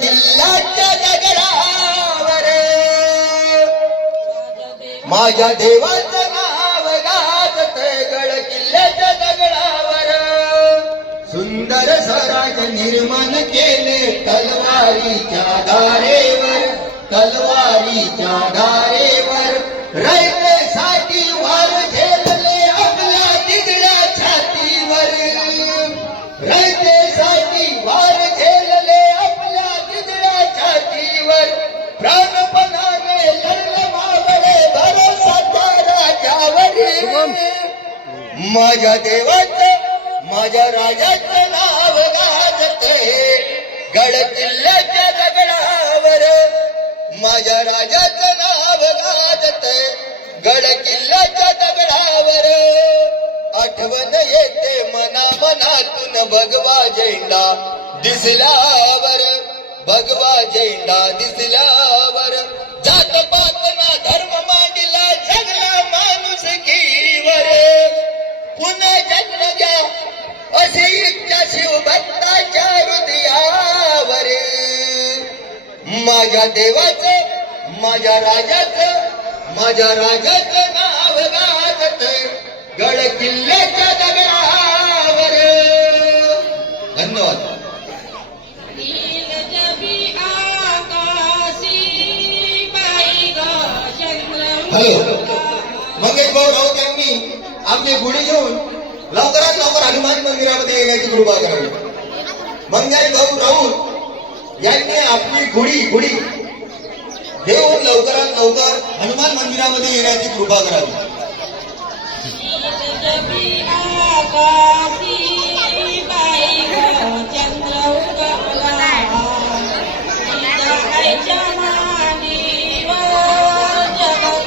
किल्ल्याच्या दगडावर माझ्या देवाचं नाव गाजते गड किल्ल्याच्या दगडावर सुंदर स्वराज निर्माण केले तलवारीच्या धारेवर तलवारीच्या धारेवर रयतेसाठी वार झेलले आपल्या दिगड्या छातीवर रयतेसाठी वार झेलले आपल्या दिगड्या छातीवर प्राणपणाने लढले मावळे भरोसाच्या राजावर माझ्या देवाचं माझ्या राजाचं नाव गाजते गड किल्ल्याच्या दगडावर माझ्या राजाचं नाव गाजते गड किल्ल्याच्या दगडावर आठवण येते मनातून भगवा झेंडा दिसल्यावर भगवा झेंडा दिसल्यावर जात पातना धर्म मांडला सगळा माणुसकीवर पुन्हा जन्म घ्या अशी इच्छा शिवभक्ताच्या हृदयावर माझ्या देवाचं माझ्या राजाचं नाव गाजत गड किल्ल्याच्या दगडावर धन्यवाद. हॅलो मंगेश भाऊ राऊत यांनी आपली गुढी घेऊन लवकरात लवकर हनुमान मंदिरामध्ये येण्याची कृपा करावी. मंगेश भाऊ राऊत यांनी आपली गुढी घेऊन लवकरात लवकर हनुमान मंदिरामध्ये येण्याची कृपा करावी.